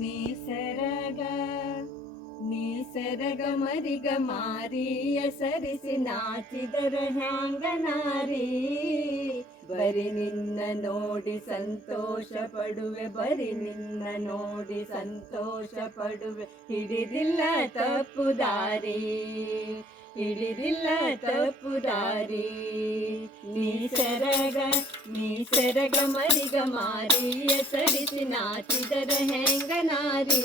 ನಿಸರಗ ನೀ ಸೆರಗ ಮರಿಗ ಮಾರಿಯ ಸರಿಸಿ ನಾಚಿದರ ಹ್ಯಾಂಗ ನಾರಿ ಬರಿ ನಿನ್ನ ನೋಡಿ ಸಂತೋಷ ಪಡುವೆ, ಬರಿ ನಿನ್ನ ನೋಡಿ ಸಂತೋಷ ಪಡುವೆ, ಹಿಡಿದಿಲ್ಲ ತಪ್ಪು ದಾರಿ. ಹಿಡಿದಿಲ್ಲ ತಪ್ಪು ದಾರಿ. ನೀ ಸರಗ ನೀ ಸರಗ ಮರಿಗ ಮಾರಿಯ ಸರಿಸಿ ನಾಚಿದರ ಹೆಂಗ ನಾರಿ?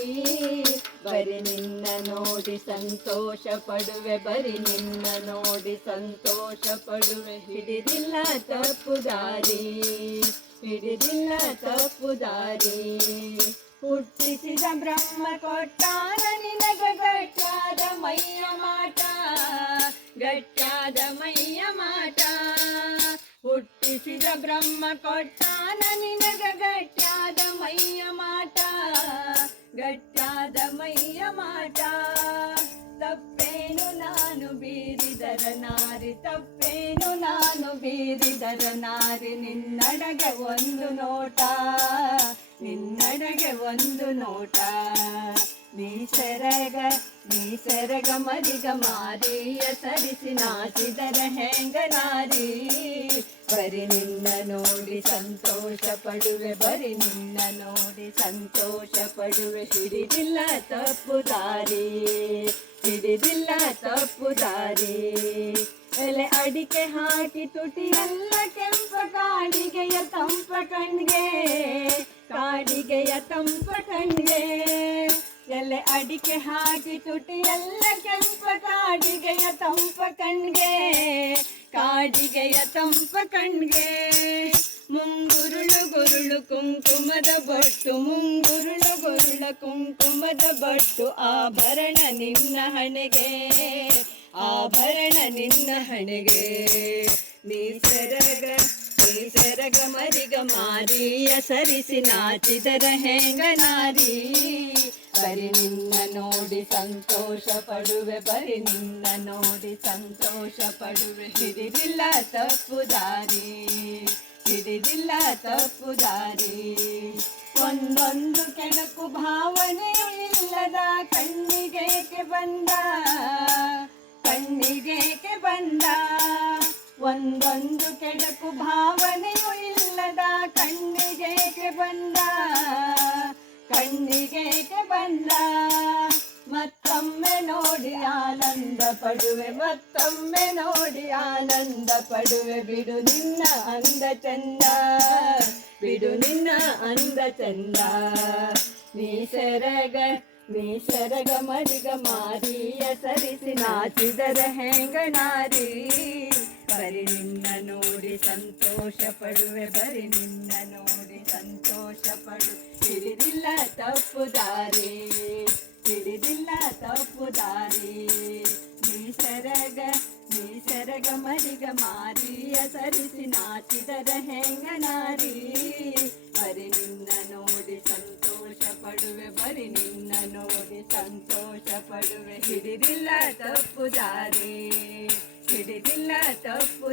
ಬರಿ ನಿನ್ನ ನೋಡಿ ಸಂತೋಷ ಪಡುವೆ, ಬರಿ ನಿನ್ನ ನೋಡಿ ಸಂತೋಷ ಪಡುವೆ. ಹಿಡಿದಿಲ್ಲ ತಪ್ಪು ದಾರಿ ಹಿಡಿದಿಲ್ಲ ತಪ್ಪು ದಾರಿ. ಹುಟ್ಟಿಸಿದ ಬ್ರಹ್ಮ ಕೊಟ್ಟಾರ, ನಿನಗ ಗಟ್ಟಾದ ಗಟ್ಟಾದ ಮೈಯ ಮಾಟ. ಹುಟ್ಟಿಸಿದ ಬ್ರಹ್ಮ ಕೊಟ್ಟಾನ ನಿನಗ ಗಟ್ಟಾದ ಮೈಯ ಮಾಟ. ಗಟ್ಟಾದ ಮೈಯ ಮಾಟ. ತಪ್ಪೇನು ನಾನು ಬೀರಿದರ ನಾರಿ, ತಪ್ಪೇನು ನಾನು ಬೀರಿದರ ನಾರಿ, ನಿನ್ನಡಗೆ ಒಂದು ನೋಟ. ನಿನ್ನಡಗೆ ಒಂದು ನೋಟ. ನೀ ಸೆರಗ ಮರಿಗ ಮಾರಿಯ ಸರಿಸಿ ನಾಚಿದರ ಹೆಂಗ ನಾರಿ? ಬರಿ ನಿನ್ನ ನೋಡಿ ಸಂತೋಷ ಪಡುವೆ, ಬರಿ ನಿನ್ನ ನೋಡಿ ಸಂತೋಷ ಪಡುವೆ. ಹಿಡಿದಿಲ್ಲ ತಪ್ಪು ದಾರಿ, ಹಿಡಿದಿಲ್ಲ ತಪ್ಪು ದಾರಿ. ಎಲೆ ಅಡಿಕೆ ಹಾಕಿ ತುಟಿ ಎಲ್ಲ ಕೆಂಪ ಕಾಡಿಗೆಯ ತಂಪ ಕಣ್ಗೆ, ಕಾಡಿಗೆಯ ತಂಪ ಕಣ್ಗೆ. ಅಡಿಕೆ ಹಾಕಿ ತುಟಿ ಎಲ್ಲ ಕೆಂಪ ಕಾಡಿಗೆಯ ತಂಪ ಕಣ್ಗೆ, ಕಾಡಿಗೆಯ ತಂಪ ಕಣ್ಗೆ. ಮುಂಗುರುಳು ಗುರುಳು ಕುಂಕುಮದ ಬಟ್ಟು, ಮುಂಗುರುಳು ಗುರುಳ ಕುಂಕುಮದ ಬಟ್ಟು, ಆಭರಣ ನಿನ್ನ ಹಣೆಗೆ, ಆಭರಣ ನಿನ್ನ ಹಣೆಗೆ. ನೀ ಸರಗ ನೀ ಸರಗ ಮರಿಗ ಮಾರಿಯ ಸರಿಸಿ ನಾಚಿದರ ಹೆಂಗ ನಾರಿ. ಬರಿ ನಿನ್ನ ನೋಡಿ ಸಂತೋಷ ಪಡುವೆ ಬರಿ ನಿನ್ನ ನೋಡಿ ಸಂತೋಷ ಪಡುವೆ ಹಿಡಿದಿಲ್ಲ ತಪ್ಪು ದಾರಿ, ಹಿಡಿದಿಲ್ಲ ತಪ್ಪು ದಾರಿ. ಒಂದೊಂದು ಕೆಣಕು ಭಾವನೆ ಇಲ್ಲದ ಕಣ್ಣಿಗೇಕೆ ಬಂದ ಕಣ್ಣಿಗೇಕೆ ಬಂದ. ಒಂದೊಂದು ಕೆಡಕು ಭಾವನೆ ಇಲ್ಲದ ಕಣ್ಣಿಗೇಕೆ ಬಂದ ಕಣ್ಣಿಗೇಕೆ ಬಂದ ಮತ್ತೊಮ್ಮೆ ನೋಡಿ ಆನಂದ ಪಡುವೆ, ಮತ್ತೊಮ್ಮೆ ನೋಡಿ ಆನಂದ ಪಡುವೆ. ಬಿಡು ನಿನ್ನ ಅಂದ ಚಂದ, ಬಿಡು ನಿನ್ನ ಅಂದ ಚಂದ. ನೀ ಸೆರಗ ನೀ ಸೆರಗ ಮರಿಗ ಮಾರಿಯ ಸರಿಸಿ ನಾಚಿದರೆ ಹೆಂಗ ನಾರಿ. ಬರಿ ನಿನ್ನ ನೋಡಿ ಸಂತೋಷ ಪಡುವೆ ಬರಿ ನಿನ್ನ ನೋಡಿ ಸಂತೋಷ ಪಡು ಹಿಡಿದಿಲ್ಲ ತಪ್ಪು ದಾರಿ, ಹಿಡಿದಿಲ್ಲ ತಪ್ಪು ದಾರಿ. ನೀ ಸರಗ ನೀ ಸರಗ ಮರಿಗ ಮಾರಿಯ ಸರಿಸಿ ನಾಚಿದರ ಹೆಂಗ ನಾರಿ? ಬರಿ ನಿನ್ನ ನೋಡಿ ಸಂತೋಷ ಪಡುವೆ ಬರಿ ನಿನ್ನ ನೋಡಿ ಸಂತೋಷ ಪಡುವೆ ಹಿಡಿದಿಲ್ಲ ತಪ್ಪು ದಾರಿ. ಹಿಡಿದಿಲ್ಲ ತಪ್ಪು